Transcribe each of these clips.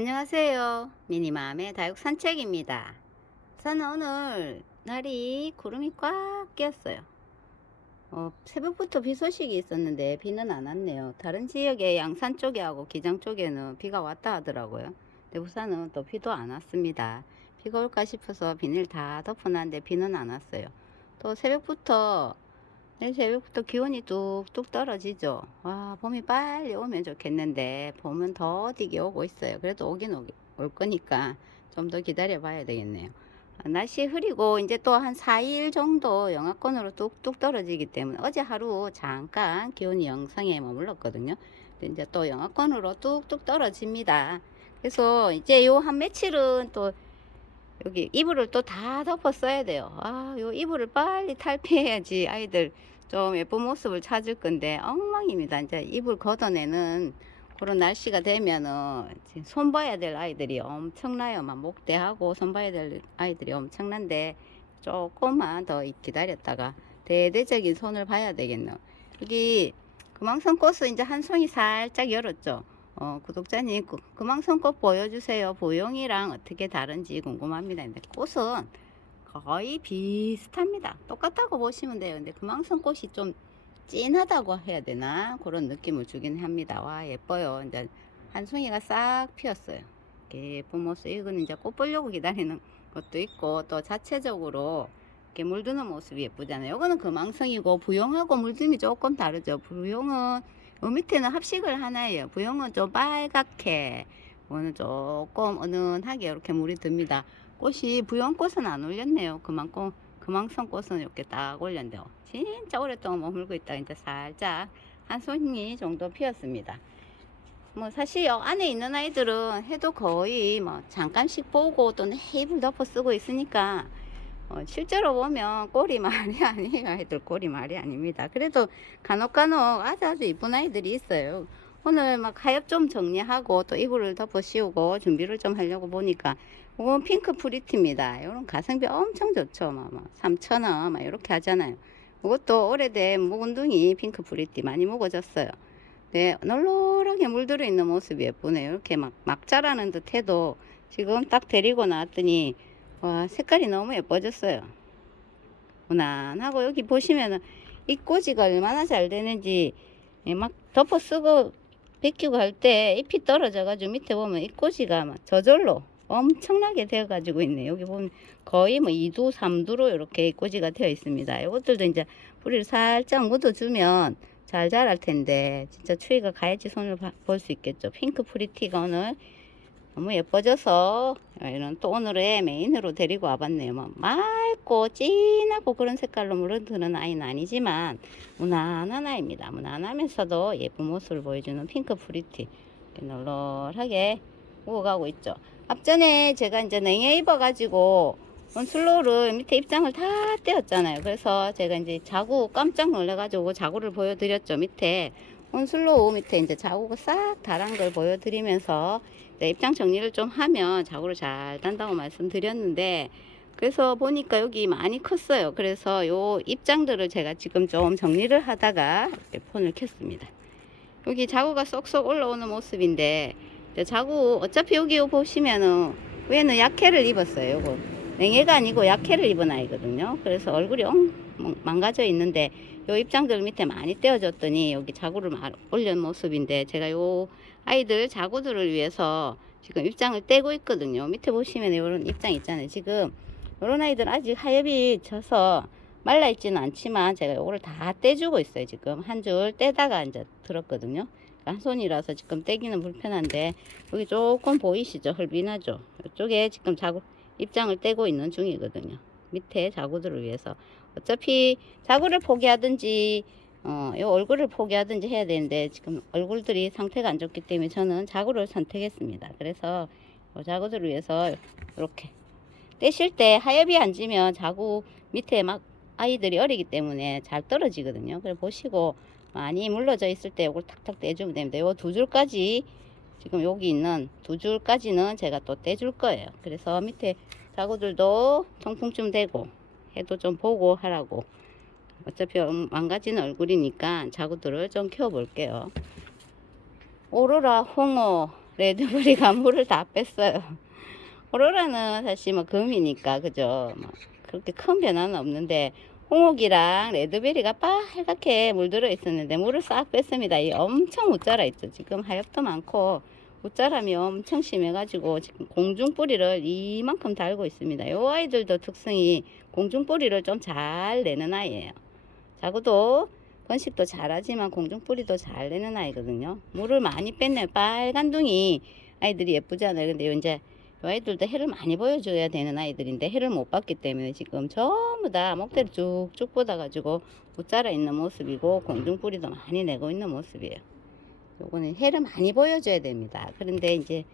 안녕하세요. 미니맘의 다육 산책입니다. 저는 오늘 날이 구름이 꽉 꼈어요. 새벽부터 비 소식이 있었는데 비는 안 왔네요. 다른 지역에 양산 쪽에 하고 기장 쪽에는 비가 왔다 하더라고요. 근데 부산은 또 비도 안 왔습니다. 비가 올까 싶어서 비닐 다 덮어놨는데 비는 안 왔어요. 또 내일 새벽부터 기온이 뚝뚝 떨어지죠. 와, 봄이 빨리 오면 좋겠는데 봄은 더디게 오고 있어요. 그래도 올 거니까 좀 더 기다려 봐야 되겠네요. 날씨 흐리고 이제 또 한 4일 정도 영하권으로 뚝뚝 떨어지기 때문에 어제 하루 잠깐 기온이 영상에 머물렀거든요. 근데 이제 또 영하권으로 뚝뚝 떨어집니다. 그래서 이제 요 한 며칠은 또 여기 이불을 또 다 덮어 써야 돼요. 요 이불을 빨리 탈피해야지 아이들 좀 예쁜 모습을 찾을 건데 엉망입니다. 이제 이불 걷어내는 그런 날씨가 되면은 손 봐야 될 아이들이 엄청나요. 막 목대하고 손 봐야 될 아이들이 엄청난데 조금만 더 기다렸다가 대대적인 손을 봐야 되겠네요. 여기 금왕성꽃은 이제 한 송이 살짝 열었죠. 구독자님 금왕성꽃 보여주세요. 보용이랑 어떻게 다른지 궁금합니다. 근데 꽃은 거의 비슷합니다. 똑같다고 보시면 돼요. 근데 금왕성꽃이 좀 진하다고 해야 되나 그런 느낌을 주긴 합니다. 와, 예뻐요. 이제 한 송이가 싹 피었어요. 예쁜 모습. 이거는 이제 꽃 보려고 기다리는 것도 있고 또 자체적으로 이렇게 물드는 모습이 예쁘잖아요. 이거는 금왕성이고 부용하고 물듦이 조금 다르죠. 부용은 요 밑에는 합식을 하나예요. 부용은 좀 빨갛게, 이거는 조금 은은하게 이렇게 물이 듭니다. 꽃이 부용꽃은 안 올렸네요. 금왕성 꽃은 이렇게 딱 올렸는데요. 진짜 오랫동안 머물고 있다 이제 살짝 한 송이 정도 피었습니다. 뭐 사실 요 안에 있는 아이들은 해도 거의 뭐 잠깐씩 보고 또는 헤입을 덮어 쓰고 있으니까 실제로 보면 꼴이 말이 아니에요. 아이들 꼴이 말이 아닙니다. 그래도 간혹 아주 이쁜 아이들이 있어요. 오늘 막 하엽 좀 정리하고 또 이불을 덮어 씌우고 준비를 좀 하려고 보니까 이건 핑크 프리티입니다. 이런 가성비 엄청 좋죠. 막 3,000원 막 이렇게 하잖아요. 이것도 오래된 묵은둥이 핑크 프리티 많이 먹어졌어요. 네, 널널하게 물들어 있는 모습이 예쁘네요. 이렇게 막 자라는 듯 해도 지금 딱 데리고 나왔더니 와, 색깔이 너무 예뻐졌어요. 무난하고 여기 보시면은 이 꼬지가 얼마나 잘 되는지 막 덮어 쓰고 벗기고 할 때 잎이 떨어져 가지고 밑에 보면 이 꼬지가 막 저절로 엄청나게 되어 가지고 있네요. 여기 보면 거의 뭐 2두 3두로 이렇게 꼬지가 되어 있습니다. 이것들도 이제 뿌리를 살짝 묻어주면 잘 자랄 텐데 진짜 추위가 가야지 손을 볼 수 있겠죠. 핑크 프리티가 오늘 너무 예뻐져서 이런 또 오늘의 메인으로 데리고 와봤네요. 뭐 맑고 진하고 그런 색깔로 물들은 아이는 아니지만 무난한 아이입니다. 무난하면서도 예쁜 모습을 보여주는 핑크 프리티 이렇게 널널하게 우어가고 있죠. 앞전에 제가 이제 냉해 입어가지고 원슬로우를 밑에 입장을 다 떼었잖아요. 그래서 제가 이제 자구 깜짝 놀래가지고 자구를 보여드렸죠. 밑에 원슬로우 밑에 이제 자구가 싹 달한 걸 보여드리면서 입장 정리를 좀 하면 자구를 잘 단다고 말씀드렸는데 그래서 보니까 여기 많이 컸어요. 그래서 요 입장들을 제가 지금 좀 정리를 하다가 이렇게 폰을 켰습니다. 여기 자구가 쏙쏙 올라오는 모습인데 자구 어차피 여기 보시면은 위에는 약해를 입었어요. 요거 냉해가 아니고 약해를 입은 아이거든요. 그래서 얼굴이 망가져 있는데 요 입장들 밑에 많이 떼어줬더니 여기 자구를 올린 모습인데 제가 요 아이들 자구들을 위해서 지금 입장을 떼고 있거든요. 밑에 보시면 이런 입장 있잖아요. 지금 이런 아이들 아직 하엽이 져서 말라 있지는 않지만 제가 요거를 다 떼주고 있어요. 지금 한 줄 떼다가 이제 들었거든요. 한 손이라서 지금 떼기는 불편한데 여기 조금 보이시죠? 헐빈하죠? 이쪽에 지금 자구 입장을 떼고 있는 중이거든요. 밑에 자구들을 위해서 어차피 자구를 포기하든지 요 얼굴을 포기하든지 해야 되는데 지금 얼굴들이 상태가 안 좋기 때문에 저는 자구를 선택했습니다. 그래서 자구들을 위해서 이렇게 떼실 때 하엽이 안 지면 자구 밑에 막 아이들이 어리기 때문에 잘 떨어지거든요. 그래 보시고 많이 물러져 있을 때 이걸 탁탁 떼주면 됩니다. 요 두 줄까지 지금 여기 있는 두 줄까지는 제가 또 떼줄 거예요. 그래서 밑에 자구들도 통풍좀 되고 해도 좀 보고 하라고 어차피 망가지는 얼굴이니까 자구들을 좀 키워 볼게요. 오로라 홍어 레드베리가 물을 다 뺐어요. 오로라는 사실 뭐 금이니까 그죠. 뭐 그렇게 큰 변화는 없는데 홍옥이랑 레드베리가 빨갛게 물들어 있었는데 물을 싹 뺐습니다. 이 엄청 웃자라 있죠. 지금 하엽도 많고 웃자람이 엄청 심해가지고 지금 공중뿌리를 이만큼 달고 있습니다. 이 아이들도 특성이 공중뿌리를 좀 잘 내는 아이예요. 자구도 번식도 잘하지만 공중뿌리도 잘 내는 아이거든요. 물을 많이 뺐네요. 빨간둥이 아이들이 예쁘잖아요. 근데 이제 이 아이들도 해를 많이 보여줘야 되는 아이들인데 해를 못 봤기 때문에 지금 전부 다 목대를 쭉쭉 뻗어가지고 웃자라 있는 모습이고 공중뿌리도 많이 내고 있는 모습이에요. 요거는 해를 많이 보여줘야 됩니다. 그런데 이제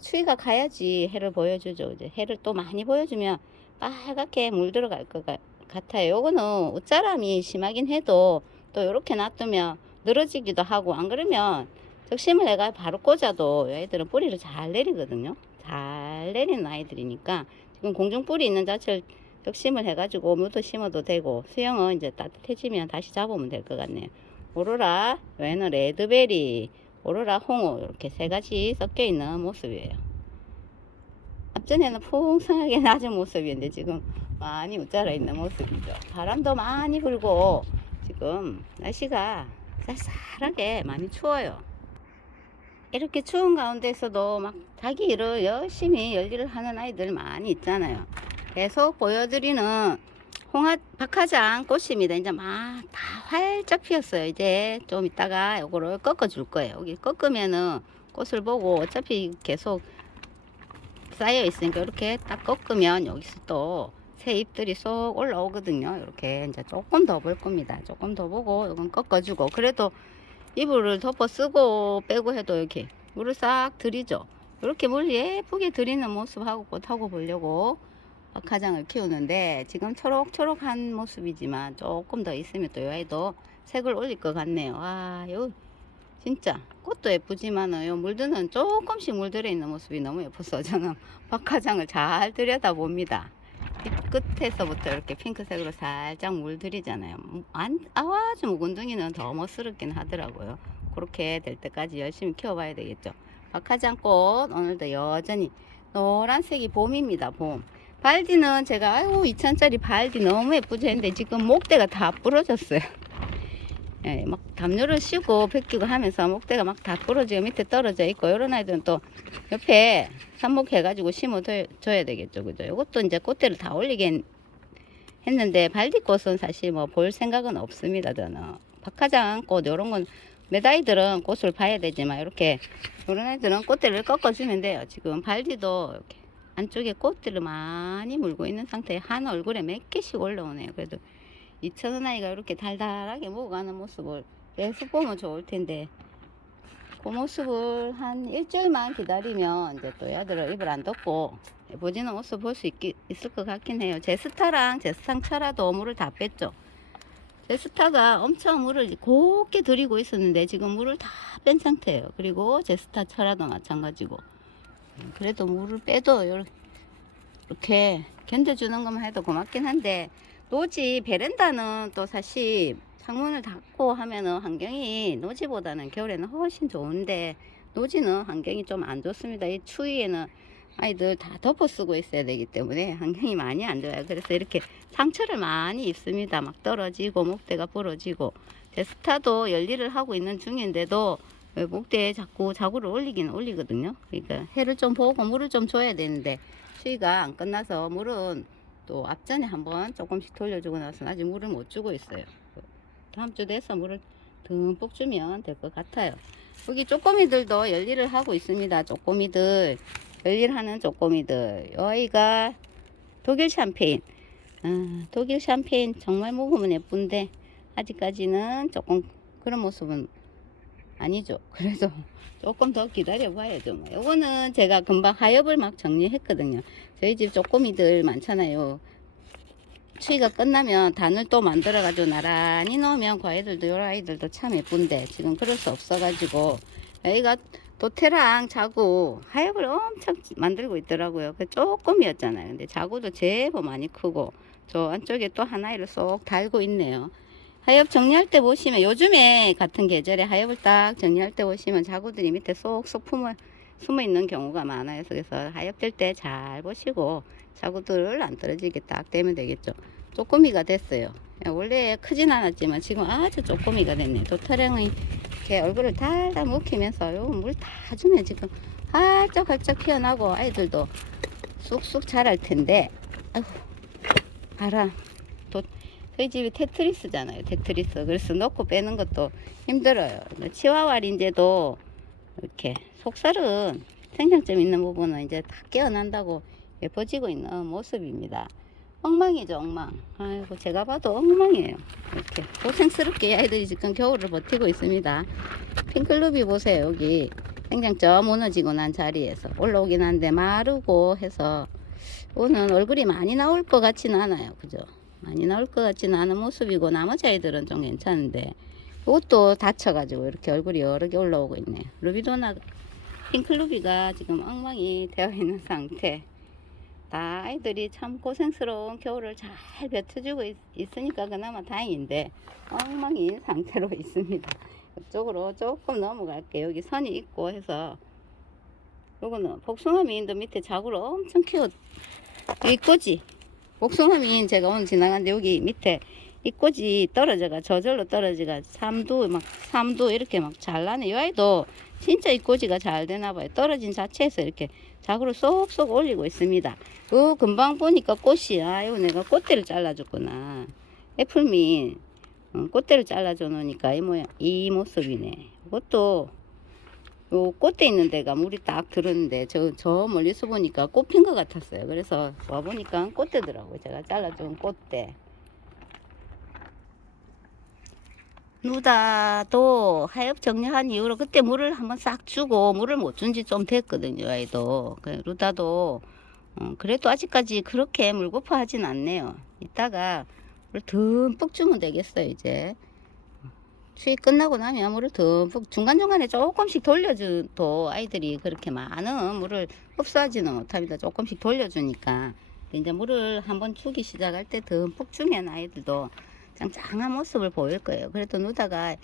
추위가 가야지 해를 보여주죠. 이제 해를 또 많이 보여주면 빨갛게 물 들어갈 것 같아요. 요거는 옷자람이 심하긴 해도 또 이렇게 놔두면 늘어지기도 하고, 안 그러면 적심을 해가 바로 꽂아도 얘들은 뿌리를 잘 내리거든요. 잘 내리는 아이들이니까 지금 공중 뿌리 있는 자체를 적심을 해가지고 묻어 심어도 되고, 수영은 이제 따뜻해지면 다시 잡으면 될 것 같네요. 오로라, 얘는 레드베리, 오로라, 홍어 이렇게 세 가지 섞여 있는 모습이에요. 앞전에는 풍성하게 낮은 모습이었는데 지금 많이 웃자라 있는 모습이죠. 바람도 많이 불고 지금 날씨가 쌀쌀하게 많이 추워요. 이렇게 추운 가운데서도 막 자기 일을 열심히 열일을 하는 아이들 많이 있잖아요. 계속 보여드리는 박하장 꽃입니다. 이제 막 다 활짝 피었어요. 이제 좀 이따가 요거를 꺾어 줄 거예요. 여기 꺾으면은 꽃을 보고 어차피 계속 쌓여 있으니까 이렇게 딱 꺾으면 여기서 또 새 잎들이 쏙 올라오거든요. 이렇게 이제 조금 더 볼 겁니다. 조금 더 보고 이건 꺾어주고, 그래도 이불을 덮어 쓰고 빼고 해도 이렇게 물을 싹 들이죠. 이렇게 물 예쁘게 들이는 모습하고 꽃하고 보려고 박하장을 키우는데, 지금 초록초록한 모습이지만 조금 더 있으면 또 이 아이도 색을 올릴 것 같네요. 와, 요 진짜 꽃도 예쁘지만은 요 물드는 조금씩 물들어 있는 모습이 너무 예뻐서 저는 박하장을 잘 들여다 봅니다. 잎 끝에서부터 이렇게 핑크색으로 살짝 물들이잖아요. 아주 묵은둥이는 더 멋스럽긴 하더라고요. 그렇게 될 때까지 열심히 키워봐야 되겠죠. 박하장꽃 오늘도 여전히 노란색이 봄입니다. 봄. 발디는 제가 아이고 2,000짜리 발디 너무 예쁘죠 했는데 지금 목대가 다 부러졌어요. 예, 막 담요를 씌우고 벗기고 하면서 목대가 막 다 부러지고 밑에 떨어져 있고, 이런 아이들은 또 옆에 삽목해가지고 심어줘야 되겠죠. 그죠? 이것도 이제 꽃대를 다 올리긴 했는데 발디꽃은 사실 뭐 볼 생각은 없습니다. 저는 박하장 꽃 요런 건 몇 아이들은 꽃을 봐야 되지만 이렇게 요런 아이들은 꽃대를 꺾어주면 돼요. 지금 발디도 이렇게 안쪽에 꽃들을 많이 물고 있는 상태에 한 얼굴에 몇 개씩 올라오네요. 그래도 2,000원 아이가 이렇게 달달하게 먹어가는 모습을 계속 보면 좋을 텐데, 그 모습을 한 일주일만 기다리면 이제 또 얘들을 입을 안 덮고 예뻐지는 모습 볼 수 있을 것 같긴 해요. 제스타랑 제스상차라도 물을 다 뺐죠. 제스타가 엄청 물을 곱게 들이고 있었는데 지금 물을 다 뺀 상태예요. 그리고 제스타 차라도 마찬가지고. 그래도 물을 빼도 이렇게 견뎌주는 것만 해도 고맙긴 한데, 노지 베란다는 또 사실 창문을 닫고 하면은 환경이 노지보다는 겨울에는 훨씬 좋은데, 노지는 환경이 좀 안 좋습니다. 이 추위에는 아이들 다 덮어 쓰고 있어야 되기 때문에 환경이 많이 안 좋아요. 그래서 이렇게 상처를 많이 입습니다. 막 떨어지고 목대가 부러지고. 제스타도 열일을 하고 있는 중인데도 목대에 자꾸 자구를 올리긴 올리거든요. 그러니까 해를 좀 보고 물을 좀 줘야 되는데 추위가 안 끝나서 물은 또 앞전에 한번 조금씩 돌려주고 나서 아직 물을 못 주고 있어요. 다음 주 돼서 물을 듬뿍 주면 될 것 같아요. 여기 쪼꼬미들도 열일을 하고 있습니다. 쪼꼬미들, 열일하는 쪼꼬미들. 여기가 독일 샴페인. 독일 샴페인 정말 먹으면 예쁜데 아직까지는 조금 그런 모습은 아니죠. 그래서 조금 더 기다려 봐야죠. 뭐. 요거는 제가 금방 하엽을 막 정리했거든요. 저희 집 쪼꼬미들 많잖아요. 추위가 끝나면 단을 또 만들어 가지고 나란히 놓으면 그 아이들도 요 아이들도 참 예쁜데 지금 그럴 수 없어 가지고 여기가 도태랑 자구 하엽을 엄청 만들고 있더라고요. 그 쪼꼬미였잖아요. 근데 자구도 제법 많이 크고 저 안쪽에 또 하나를 쏙 달고 있네요. 하엽 정리할 때 보시면 요즘에 같은 계절에 하엽을 딱 정리할 때 보시면 자구들이 밑에 쏙쏙 숨어 있는 경우가 많아요. 그래서 하엽 될 때 잘 보시고 자구들 안 떨어지게 딱 대면 되겠죠. 쪼꼬미가 됐어요. 원래 크진 않았지만 지금 아주 쪼꼬미가 됐네. 도타령이 이렇게 얼굴을 달달 묵히면서 요 물 다 주면 지금 활짝활짝 피어나고 아이들도 쑥쑥 자랄 텐데, 아이고 바람. 저희 집이 테트리스잖아요. 테트리스. 그래서 넣고 빼는 것도 힘들어요. 치와와린데도 이렇게 속살은 생장점 있는 부분은 이제 다 깨어난다고 예뻐지고 있는 모습입니다. 엉망이죠, 엉망. 아이고, 제가 봐도 엉망이에요. 이렇게 고생스럽게 아이들이 지금 겨울을 버티고 있습니다. 핑클루비 보세요. 여기 생장점 무너지고 난 자리에서 올라오긴 한데 마르고 해서 오늘 얼굴이 많이 나올 것 같지는 않아요. 그죠? 많이 나올 것 같지는 않은 모습이고 나머지 아이들은 좀 괜찮은데 이것도 다쳐가지고 이렇게 얼굴이 여러 개 올라오고 있네요. 루비도나 핑클루비가 지금 엉망이 되어 있는 상태. 다 아이들이 참 고생스러운 겨울을 잘 뱉어주고 있으니까 그나마 다행인데 엉망인 상태로 있습니다. 이쪽으로 조금 넘어갈게요. 여기 선이 있고 해서 요거는 복숭아 미인도 밑에 자구를 엄청 키웠. 이 꽃이 복숭아 미인 제가 오늘 지나갔는데 여기 밑에 이 꽃이 떨어져가 저절로 떨어져가 삼두 이렇게 막 잘 나네. 이 아이도 진짜 이 꼬지가 잘 되나봐요. 떨어진 자체에서 이렇게 자구를 쏙쏙 올리고 있습니다. 금방 보니까 꽃이, 아유 내가 꽃대를 잘라줬구나. 애플민 꽃대를 잘라줘 놓으니까 이 모양, 이 모습이네. 이것도 요 꽃대 있는 데가 물이 딱 들었는데 저 멀리서 보니까 꽃핀 것 같았어요. 그래서 와보니까 꽃대더라고요. 제가 잘라준 꽃대. 누다도 하엽 정리한 이후로 그때 물을 한번 싹 주고 물을 못 준 지 좀 됐거든요. 아이도 루다도 그래도 아직까지 그렇게 물고파 하진 않네요. 이따가 물 듬뿍 주면 되겠어요. 이제 추위 끝나고 나면 물을 듬뿍 중간중간에 조금씩 돌려줘도 아이들이 그렇게 많은 물을 흡수하지는 못합니다. 조금씩 돌려주니까 이제 물을 한번 주기 시작할 때 듬뿍 주면 아이들도 짱짱한 모습을 보일 거예요. 그래도 누다가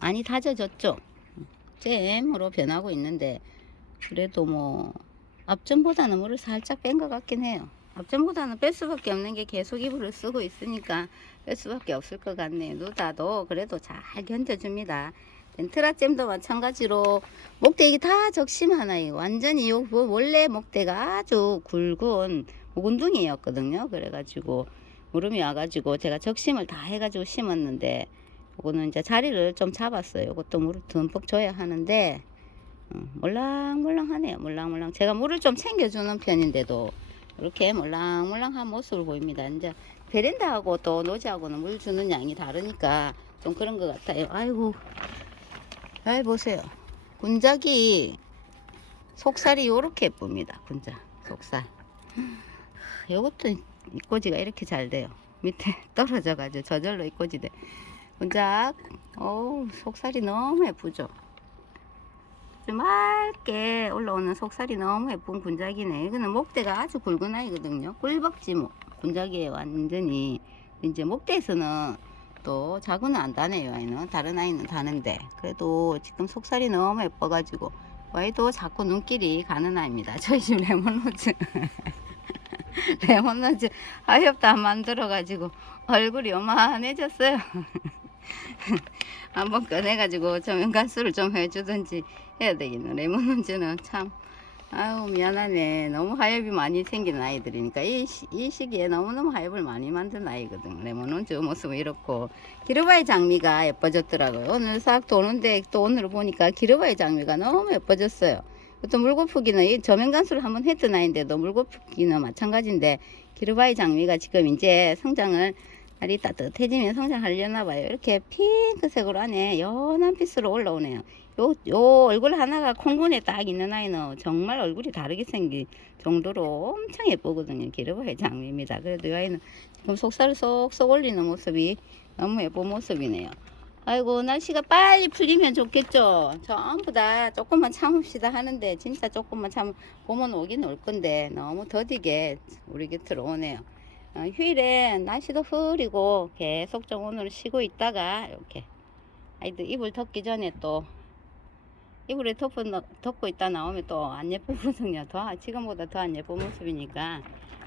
많이 다져졌죠. 잼으로 변하고 있는데 그래도 뭐 앞전보다는 물을 살짝 뺀 것 같긴 해요. 앞전보다는 뺄 수밖에 없는 게 계속 이불을 쓰고 있으니까 뺄 수밖에 없을 것 같네요. 누다도 그래도 잘 견뎌줍니다. 덴트라잼도 마찬가지로 목대기 다 적심하나요. 완전히 원래 목대가 아주 굵은 묵은둥이였거든요. 그래가지고 무름이 와가지고 제가 적심을 다 해가지고 심었는데 이거는 이제 자리를 좀 잡았어요. 이것도 물을 듬뿍 줘야 하는데 몰랑몰랑하네요. 몰랑몰랑. 제가 물을 좀 챙겨주는 편인데도 이렇게 몰랑몰랑한 모습을 보입니다. 이제 베란다하고 또 노지하고는 물 주는 양이 다르니까 좀 그런 것 같아요. 아이고, 아이 보세요. 군작이 속살이 요렇게 예쁩니다. 군작 속살. 요것도 이꼬지가 이렇게 잘 돼요. 밑에 떨어져 가지고 저절로 이꼬지 돼. 군작 어우 속살이 너무 예쁘죠. 좀 맑게 올라오는 속살이 너무 예쁜 군작이네. 이거는 목대가 아주 굵은 아이거든요. 꿀벅지 군작이에요. 완전히. 이제 목대에서는 또 자구는 안 다네요. 아이는 다른 아이는 다는데 그래도 지금 속살이 너무 예뻐가지고 아이도 자꾸 눈길이 가는 아이입니다. 저희 집 레몬로즈 레몬로즈 하엽도 안 만들어가지고 얼굴이 요만해졌어요. 한번 꺼내가지고 조명가스를 좀 해주든지 해야 되겠네. 레몬로즈는 참 아유 미안하네. 너무 하엽이 많이 생긴 아이들이니까 이 시기에 너무너무 하엽을 많이 만든 아이거든. 레몬로즈 모습은 이렇고 기르바이 장미가 예뻐졌더라고요. 오늘 싹 도는데 또 오늘 보니까 기르바이 장미가 너무 예뻐졌어요. 또 물고프기는 이 저면간수를 한번 했던 아이인데도 물고프기는 마찬가지인데 기르바이 장미가 지금 이제 성장을 날이 따뜻해지면 성장하려나 봐요. 이렇게 핑크색으로 안에 연한 빛으로 올라오네요. 요 얼굴 하나가 콩분에 딱 있는 아이는 정말 얼굴이 다르게 생긴 정도로 엄청 예쁘거든요. 기르바이 장미입니다. 그래도 이 아이는 지금 속살을 쏙쏙 올리는 모습이 너무 예쁜 모습이네요. 아이고 날씨가 빨리 풀리면 좋겠죠. 전부 다 조금만 참읍시다 하는데 진짜 조금만 참 봄은 오긴 올 건데 너무 더디게 우리 곁으로 오네요. 휴일에 날씨도 흐리고 계속 좀 오늘 쉬고 있다가 이렇게 아이들 이불 덮기 전에 또 이불에 덮고 있다 나오면 또 안 예쁘거든요. 지금보다 더 안 예쁜 모습이니까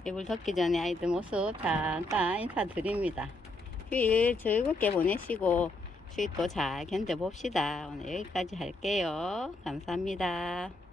이불 덮기 전에 아이들 모습 잠깐 인사드립니다. 휴일 즐겁게 보내시고 수익도 잘 견뎌 봅시다. 오늘 여기까지 할게요. 감사합니다.